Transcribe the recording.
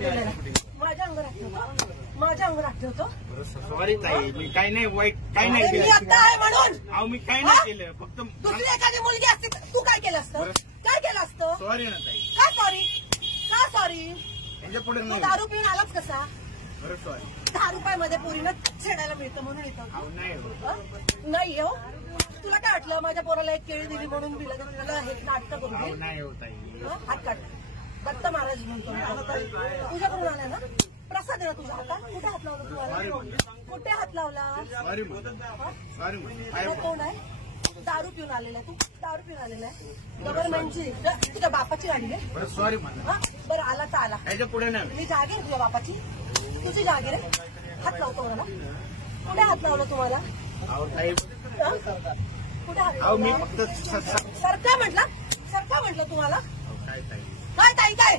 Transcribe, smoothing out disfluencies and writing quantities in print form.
केलेला माझ्या अंगावर हात ठेवतो, माझ्या अंगावर हात ठेवतो. सॉरी ताई, मी काही नाही वाईट काही नाही मी केलं. आता आहे म्हणून. अहो मी काही नाही केलं, फक्त दुसरी एखादी मुलगी असते तर तू काय केलं असतं? काय केलं असतं? सॉरी ना ताई. काय सॉरी? का सॉरी? त्यांच्या पुढे तू नाही. दारू पिऊन आलाच कसा? बरं सॉरी. 10 रुपयामध्ये पोरीनं छेडायला मिळतं म्हणून येतं. अहो नाही हो. नाही हो. तुला काय वाटलं माझ्या पोराला एक केळी दिली म्हणून दिलं तुला हे नाटक करून अहो दे? नाही हो ताई. हात काढ. दत्त महाराज म्हणतो तुझ्याकडून आला ना प्रसाद आहे ना तुझ्या हातात. कुठे हात लावला तुम्हाला? कुठे हात लावला? सॉरी म्हणून कोण आहे? दारू पिऊन आलेला आहे तू? दारू पिऊन आलेला आहे गव्हर्नमेंटची तुझ्या बापाची गाडी आहे. बरं सॉरी म्हणा. बरं आला तर आला. त्याच्या पुढे नाही. मी जागीर आहे तुझ्या बापाची. तुझी जागीर आहे. हात लावतो मला. कुठे हात लावला तुम्हाला? अहो ताई कुठे हात अहो मी लावला? फक्त सरका म्हटलं तुम्हाला? काय ताई काय ताई काय?